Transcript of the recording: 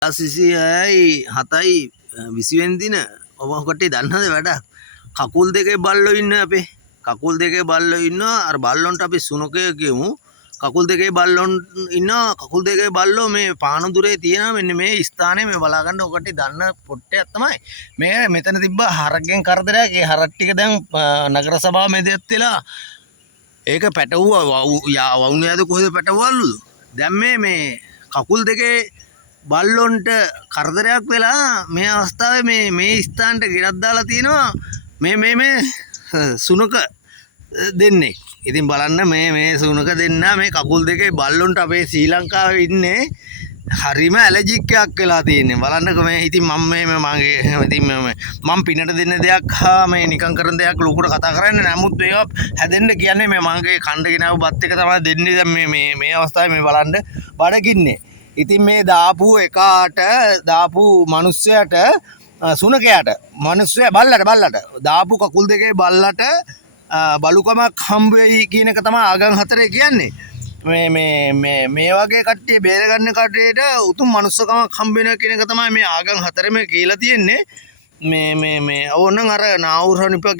සිසියයි 7යි 20 වෙනි දින ඔබ කට්ටිය දන්නවද වැඩක් කකුල් දෙකේ බල්ලෝ ඉන්න අපේ කකුල් දෙකේ බල්ලෝ ඉන්නවා අර බල්ලොන්ට අපි සුනකය කියමු කකුල් දෙකේ බල්ලොන් ඉන්නවා කකුල් දෙකේ බල්ලෝ මේ පානදුරේ තියෙනවා මෙන්න මේ ස්ථානේ මේ බලා ගන්න ඔය කට්ටිය දන්න පොට්ටයක් තමයි මේ මෙතන තිබ්බ හරකෙන් කරදරයක් ඒ හරක් ටික දැන් නගර සභාව මෙදෙත් වෙලා ඒක පැටවුවා වවුන යද කොහෙද පැටවවලුද දැන් මේ කකුල් දෙකේ බල්ලොන්ට කරදරයක් වෙලා මේ අවස්ථාවේ මේ ස්ථානට ගෙනත් දාලා තියෙනවා මේ සුනක දෙන්නේ. ඉතින් බලන්න මේ සුනක දෙන්න මේ කකුල් දෙකේ බල්ලොන්ට අපේ ශ්‍රී ලංකාවේ ඉන්නේ හරිම ඇලර්ජික් එකක් වෙලා තියෙන්නේ. බලන්නකෝ මේ ඉතින් මම මගේ ඉතින් මම පිනට දෙන්න දෙයක් මේ නිකන් කරන දෙයක් ලොකුට කතා කරන්නේ නමුත් මේවා හැදෙන්න කියන්නේ මේ මගේ කණ්ඩ ගෙනාව බත් එක තමයි දෙන්නේ දැන් මේ අවස්ථාවේ මේ බලන්න බඩගින්නේ. ඉතින් මේ දාපු එකාට දාපු මිනිස්සයාට සුනකයාට මිනිස්සයා බල්ලට දාපු කකුල් දෙකේ බල්ලට බලුකමක් හම්බ වෙයි කියන එක තමයි ආගම් හතරේ කියන්නේ. මේ වගේ කට්ටිය බේරගන්න කට්ටියට උතුම් මනුස්සකමක් හම්බ වෙන කියන එක තමයි මේ ආගම් හතරෙම කියලා තියෙන්නේ. ඕනනම් අර නාවුරනිපා